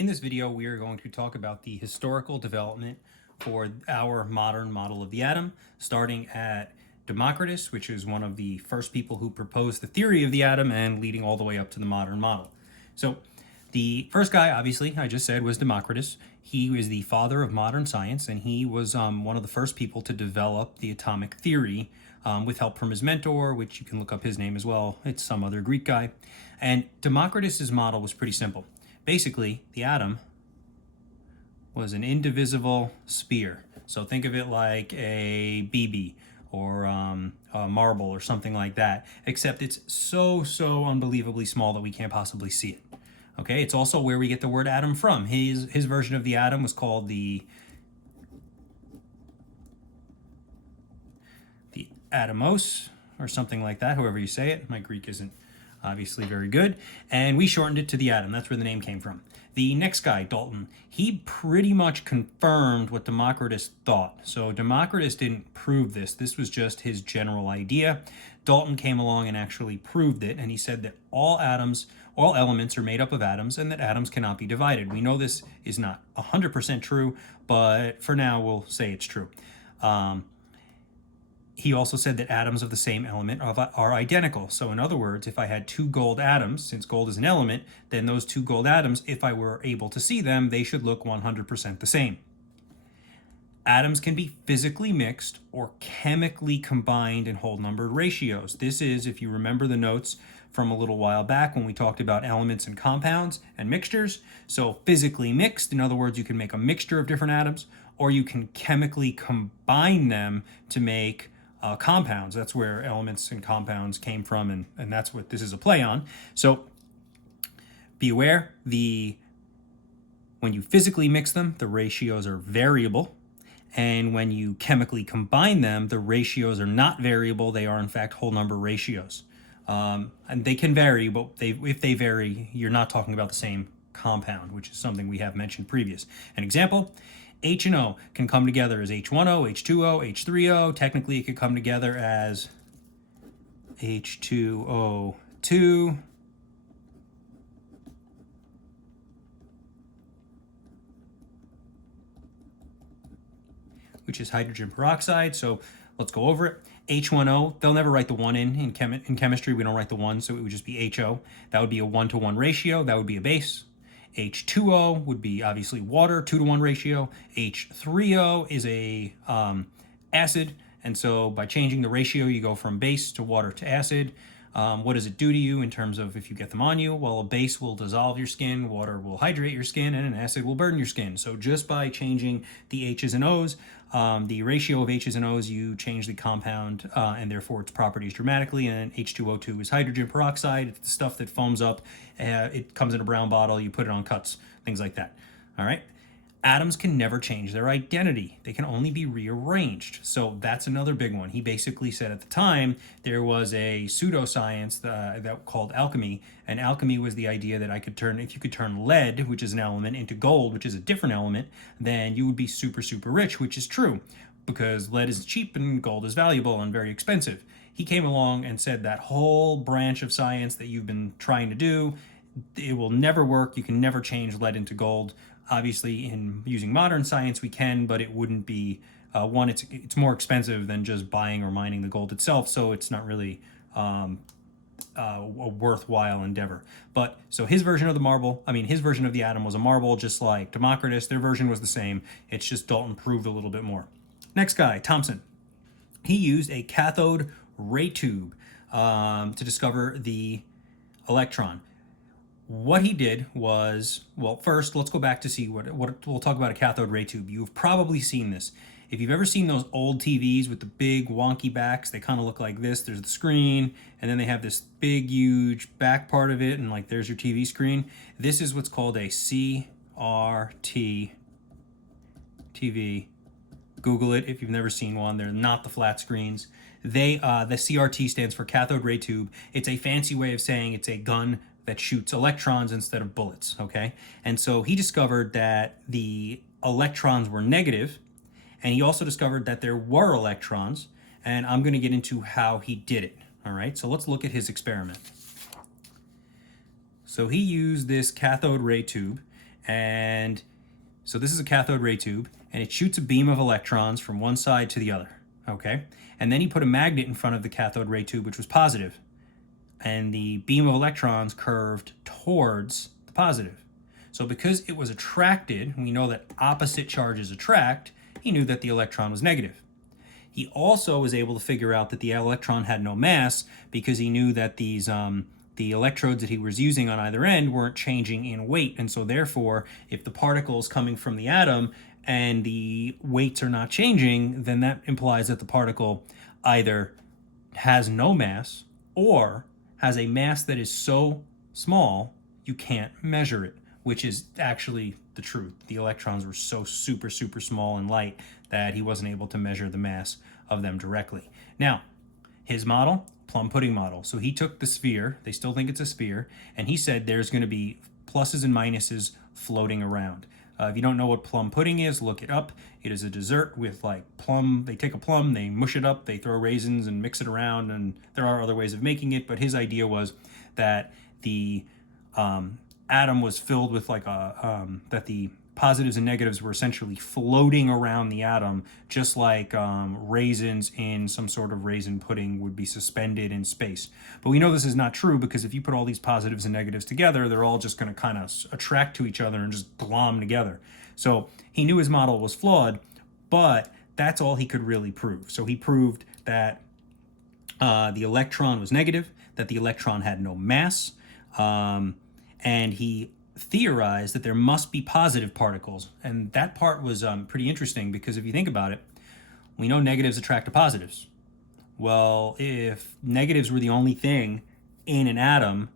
In this video, we are going to talk about the historical development for our modern model of the atom, starting at Democritus, which is one of the first people who proposed the theory of the atom, and leading all the way up to the modern model. So the first guy, obviously, I just said, was Democritus. He was the father of modern science, and he was one of the first people to develop the atomic theory with help from his mentor, which you can look up his name as well. It's some other Greek guy. And Democritus's model was pretty simple. Basically, the atom was an indivisible sphere. So think of it like a BB or a marble or something like that, except it's so unbelievably small that we can't possibly see it. Okay, it's also where we get the word atom from. His version of the atom was called the atomos or something like that, however you say it. My Greek isn't obviously very good, and we shortened it to the atom. That's where the name came from. The next guy, Dalton, he pretty much confirmed what Democritus thought. So Democritus didn't prove this. This was just his general idea. Dalton came along and actually proved it, and he said that all elements are made up of atoms, and that atoms cannot be divided. We know this is not 100% true, but for now we'll say it's true. He also said that atoms of the same element are identical. So in other words, if I had two gold atoms, since gold is an element, then those two gold atoms, if I were able to see them, they should look 100% the same. Atoms can be physically mixed or chemically combined in whole numbered ratios. This is, if you remember the notes from a little while back when we talked about elements and compounds and mixtures. So physically mixed, in other words, you can make a mixture of different atoms, or you can chemically combine them to make compounds. That's where elements and compounds came from, and that's what this is a play on. So be aware, when you physically mix them, the ratios are variable, and when you chemically combine them, the ratios are not variable. They are, in fact, whole number ratios. And they can vary, but if they vary, you're not talking about the same compound, which is something we have mentioned previous. An example, H and O can come together as H1O, H2O, H3O. Technically, it could come together as H2O2, which is hydrogen peroxide. So let's go over it. H1O, they'll never write the 1 in chemistry. We don't write the 1, so it would just be HO. That would be a 1-to-1 ratio. That would be a base. H2O would be obviously water, 2-to-1 ratio. H3O is a acid, and so by changing the ratio, you go from base to water to acid. What does it do to you in terms of if you get them on you? Well, a base will dissolve your skin, water will hydrate your skin, and an acid will burn your skin. So just by changing the H's and O's, the ratio of H's and O's, you change the compound and therefore its properties dramatically. And H2O2 is hydrogen peroxide. It's the stuff that foams up. It comes in a brown bottle. You put it on cuts, things like that. All right. Atoms can never change their identity. They can only be rearranged. So that's another big one. He basically said at the time there was a pseudoscience that called alchemy, and alchemy was the idea that if you could turn lead, which is an element, into gold, which is a different element, then you would be super rich, which is true because lead is cheap and gold is valuable and very expensive. He came along and said that whole branch of science that you've been trying to do, it will never work. You can never change lead into gold. Obviously, in using modern science, we can, but it wouldn't be, it's more expensive than just buying or mining the gold itself, so it's not really a worthwhile endeavor. But so his version of the atom was a marble, just like Democritus. Their version was the same. It's just Dalton proved a little bit more. Next guy, Thomson. He used a cathode ray tube to discover the electron. What he did was, well, first, let's go back to see what we'll talk about a cathode ray tube. You've probably seen this. If you've ever seen those old TVs with the big wonky backs, they kind of look like this. There's the screen, and then they have this big, huge back part of it, and like there's your TV screen. This is what's called a CRT TV. Google it if you've never seen one. They're not the flat screens. The CRT stands for cathode ray tube. It's a fancy way of saying it's a gun that shoots electrons instead of bullets, okay? And so he discovered that the electrons were negative, and he also discovered that there were electrons, and I'm going to get into how he did it, all right? So let's look at his experiment. So he used this cathode ray tube, And so this is a cathode ray tube, and it shoots a beam of electrons from one side to the other, okay? And then he put a magnet in front of the cathode ray tube, which was positive, and the beam of electrons curved towards the positive. So because it was attracted, we know that opposite charges attract, he knew that the electron was negative. He also was able to figure out that the electron had no mass because he knew that the electrodes that he was using on either end weren't changing in weight. And so therefore, if the particles coming from the atom and the weights are not changing, then that implies that the particle either has no mass or has a mass that is so small you can't measure it, which is actually the truth. The electrons were so super, super small and light that he wasn't able to measure the mass of them directly. Now, his model, plum pudding model. So he took the sphere, they still think it's a sphere, and he said there's going to be pluses and minuses floating around. If you don't know what plum pudding is, look it up. It is a dessert with like plum. They take a plum, they mush it up, they throw raisins and mix it around, and there are other ways of making it, but his idea was that the atom was filled with like that the positives and negatives were essentially floating around the atom, just like raisins in some sort of raisin pudding would be suspended in space. But we know this is not true because if you put all these positives and negatives together, they're all just going to kind of attract to each other and just glom together. So he knew his model was flawed, but that's all he could really prove. So he proved that the electron was negative, that the electron had no mass, and he theorized that there must be positive particles. And that part was pretty interesting because if you think about it, we know negatives attract to positives. Well, if negatives were the only thing in an atom,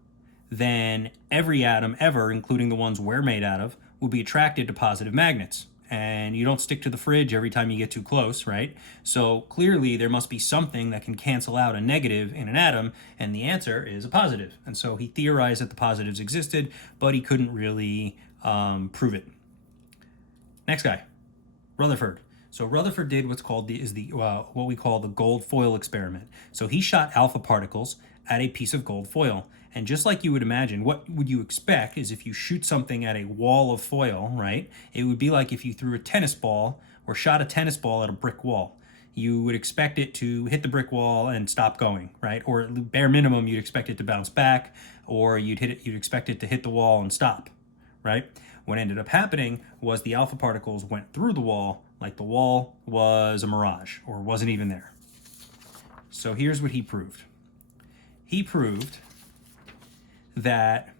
then every atom ever, including the ones we're made out of, would be attracted to positive magnets. And you don't stick to the fridge every time you get too close, right? So clearly there must be something that can cancel out a negative in an atom, and the answer is a positive. And so he theorized that the positives existed, but he couldn't really prove it. Next guy, Rutherford. So Rutherford did what's called what we call the gold foil experiment. So he shot alpha particles at a piece of gold foil. And just like you would imagine, what would you expect is if you shoot something at a wall of foil, right? It would be like if you threw a tennis ball or shot a tennis ball at a brick wall. You would expect it to hit the brick wall and stop going, right? Or at bare minimum, you'd expect it to bounce back, or you'd expect it to hit the wall and stop, right? What ended up happening was the alpha particles went through the wall like the wall was a mirage or wasn't even there. So here's what he proved. He proved that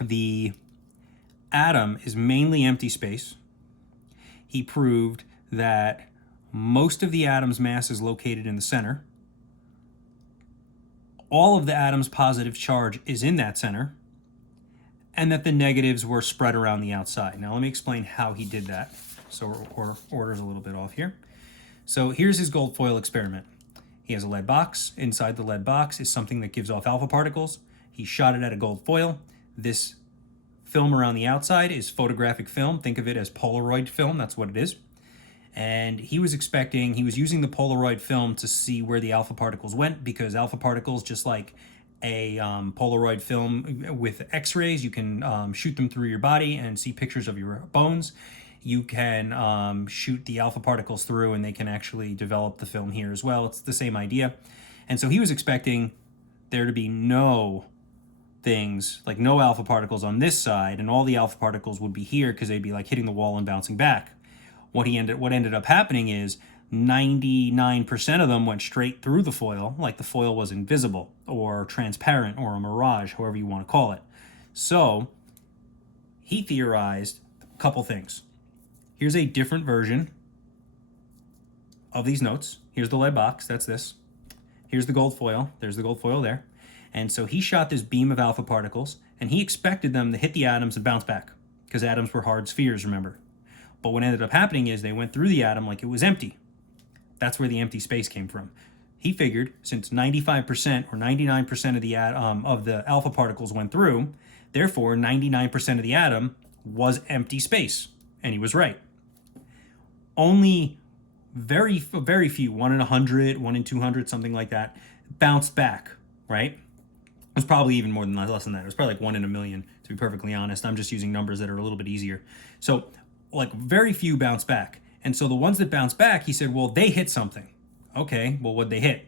the atom is mainly empty space. He proved that most of the atom's mass is located in the center. All of the atom's positive charge is in that center, and that the negatives were spread around the outside. Now let me explain how he did that. So our order's a little bit off here. So here's his gold foil experiment. He has a lead box. Inside the lead box is something that gives off alpha particles. He shot it at a gold foil. This film around the outside is photographic film. Think of it as Polaroid film. That's what it is. And he was using the Polaroid film to see where the alpha particles went, because alpha particles, just like a Polaroid film with X-rays, you can shoot them through your body and see pictures of your bones. You can shoot the alpha particles through and they can actually develop the film here as well. It's the same idea. And so he was expecting there to be no alpha particles on this side, and all the alpha particles would be here because they'd be like hitting the wall and bouncing back. What ended up happening is 99% of them went straight through the foil, like the foil was invisible or transparent or a mirage, however you want to call it. So he theorized a couple things. Here's a different version of these notes. Here's the lead box, that's this. Here's the gold foil, there's the gold foil there. And so he shot this beam of alpha particles, and he expected them to hit the atoms and bounce back, because atoms were hard spheres, remember. But what ended up happening is they went through the atom like it was empty. That's where the empty space came from. He figured since 95% or 99% of the alpha particles went through, therefore 99% of the atom was empty space. And he was right. Only very few, 1 in 100, 1 in 200, something like that, bounced back, right? It was probably even less than that. It was probably like 1 in a million, to to be perfectly honest. I'm just using numbers that are a little bit easier. So, like, very few bounce back. And so the ones that bounce back, he said, well, they hit something. Okay, well, what'd they hit?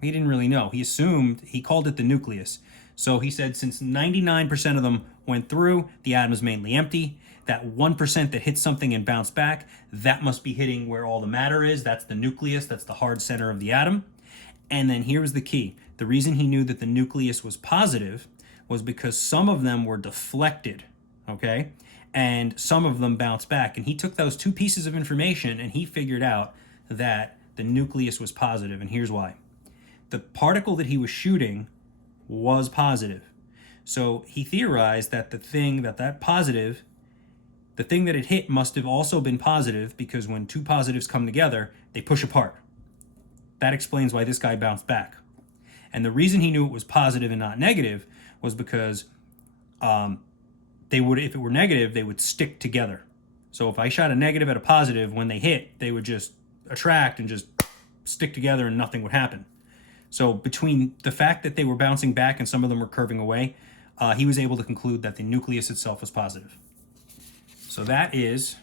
He didn't really know. He assumed, he called it the nucleus. So he said since 99% of them went through, the atom is mainly empty. That 1% that hit something and bounced back, that must be hitting where all the matter is. That's the nucleus. That's the hard center of the atom. And then here was the key. The reason he knew that the nucleus was positive was because some of them were deflected, okay? And some of them bounced back. And he took those two pieces of information and he figured out that the nucleus was positive. And here's why. The particle that he was shooting was positive. So he theorized that the thing that it hit must have also been positive, because when two positives come together, they push apart. That explains why this guy bounced back. And the reason he knew it was positive and not negative was because if it were negative, they would stick together. So if I shot a negative at a positive, when they hit, they would just attract and just stick together and nothing would happen. So between the fact that they were bouncing back and some of them were curving away, he was able to conclude that the nucleus itself was positive. So that is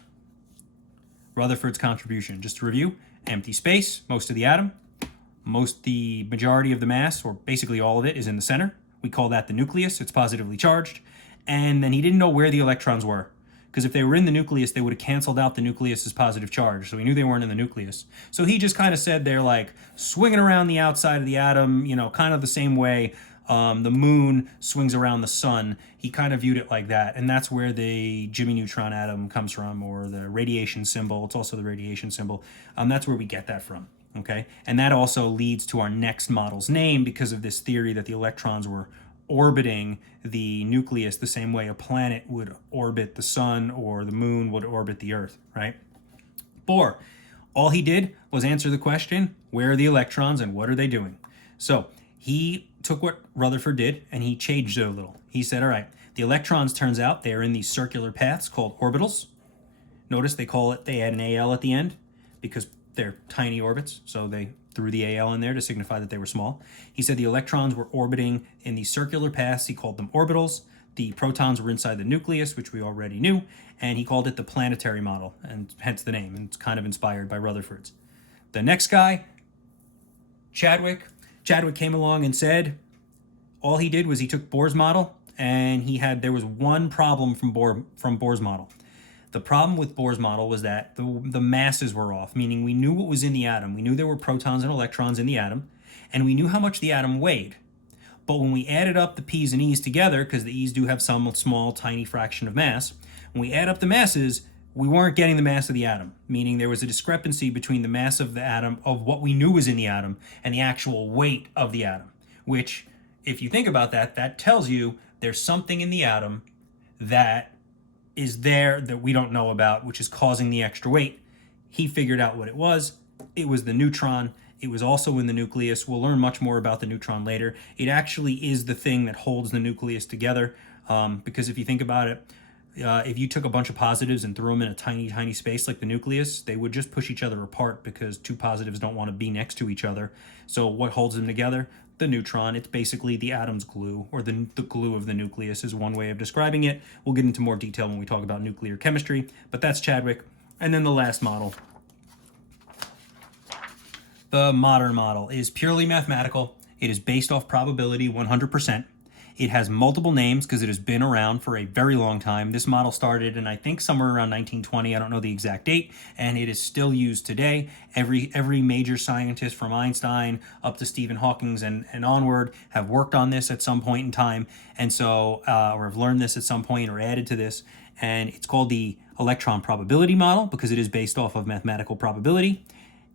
Rutherford's contribution. Just to review, empty space, most of the atom, the majority of the mass, or basically all of it, is in the center. We call that the nucleus. It's positively charged. And then he didn't know where the electrons were, because if they were in the nucleus, they would have canceled out the nucleus's positive charge. So he knew they weren't in the nucleus. So he just kind of said they're like swinging around the outside of the atom, kind of the same way the moon swings around the sun. He kind of viewed it like that. And that's where the Jimmy Neutron atom comes from, or the radiation symbol. It's also the radiation symbol. That's where we get that from. Okay. And that also leads to our next model's name, because of this theory that the electrons were orbiting the nucleus the same way a planet would orbit the sun or the moon would orbit the earth, right? Bohr, all he did was answer the question, where are the electrons and what are they doing? So he took what Rutherford did and he changed it a little. He said, all right, the electrons, turns out they are in these circular paths called orbitals. Notice they add an AL at the end because they're tiny orbits, so they threw the AL in there to signify that they were small. He said the electrons were orbiting in these circular paths. He called them orbitals. The protons were inside the nucleus, which we already knew, and he called it the planetary model, and hence the name, and it's kind of inspired by Rutherford's. The next guy, Chadwick. Chadwick came along and said all he did was he took Bohr's model, and there was one problem from Bohr's model. The problem with Bohr's model was that the masses were off, meaning we knew what was in the atom. We knew there were protons and electrons in the atom, and we knew how much the atom weighed. But when we added up the P's and E's together, because the E's do have some small, tiny fraction of mass, when we add up the masses, we weren't getting the mass of the atom, meaning there was a discrepancy between the mass of the atom, of what we knew was in the atom, and the actual weight of the atom, which, if you think about that, that tells you there's something in the atom that is there that we don't know about, which is causing the extra weight. He figured out what it was. It was the neutron. It was also in the nucleus. We'll learn much more about the neutron later. It actually is the thing that holds the nucleus together, because if you think about it, if you took a bunch of positives and threw them in a tiny, tiny space like the nucleus, they would just push each other apart, because two positives don't want to be next to each other. So what holds them together? The neutron. It's basically the atom's glue, or the glue of the nucleus is one way of describing it. We'll get into more detail when we talk about nuclear chemistry, but that's Chadwick. And then the last model. The modern model is purely mathematical. It is based off probability 100%. It has multiple names because it has been around for a very long time. This model started in, I think, somewhere around 1920. I don't know the exact date, and it is still used today. Every major scientist from Einstein up to Stephen Hawking and onward have worked on this at some point in time, and so or have learned this at some point or added to this. And it's called the electron probability model because it is based off of mathematical probability.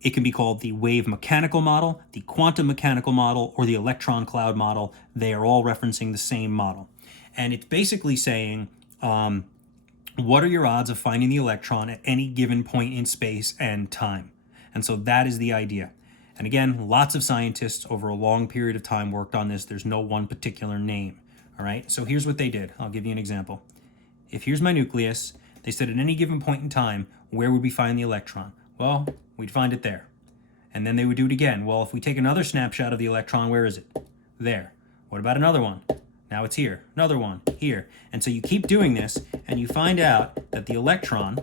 It can be called the wave mechanical model, the quantum mechanical model, or the electron cloud model. They are all referencing the same model. And it's basically saying, what are your odds of finding the electron at any given point in space and time? And so that is the idea. And again, lots of scientists over a long period of time worked on this. There's no one particular name. All right, so here's what they did. I'll give you an example. If here's my nucleus, they said at any given point in time, where would we find the electron? Well, we'd find it there. And then they would do it again. Well, if we take another snapshot of the electron, where is it? There. What about another one? Now it's here. Another one here. And so you keep doing this, and you find out that the electron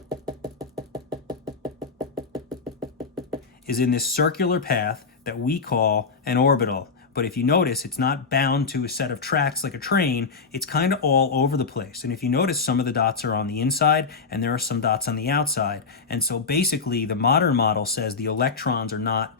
is in this circular path that we call an orbital. But if you notice, it's not bound to a set of tracks like a train. It's kind of all over the place. And if you notice, some of the dots are on the inside and there are some dots on the outside. And so basically, the modern model says the electrons are not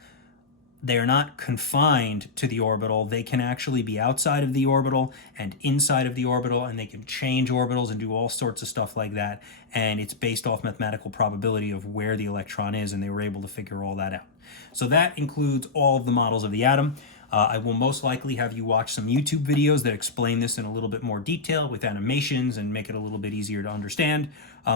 confined to the orbital. They can actually be outside of the orbital and inside of the orbital, and they can change orbitals and do all sorts of stuff like that. And it's based off mathematical probability of where the electron is, and they were able to figure all that out. So that includes all of the models of the atom. I will most likely have you watch some YouTube videos that explain this in a little bit more detail with animations and make it a little bit easier to understand.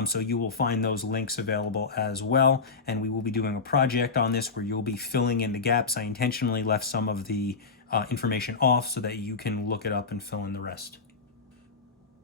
So you will find those links available as well. And we will be doing a project on this where you'll be filling in the gaps. I intentionally left some of the information off so that you can look it up and fill in the rest.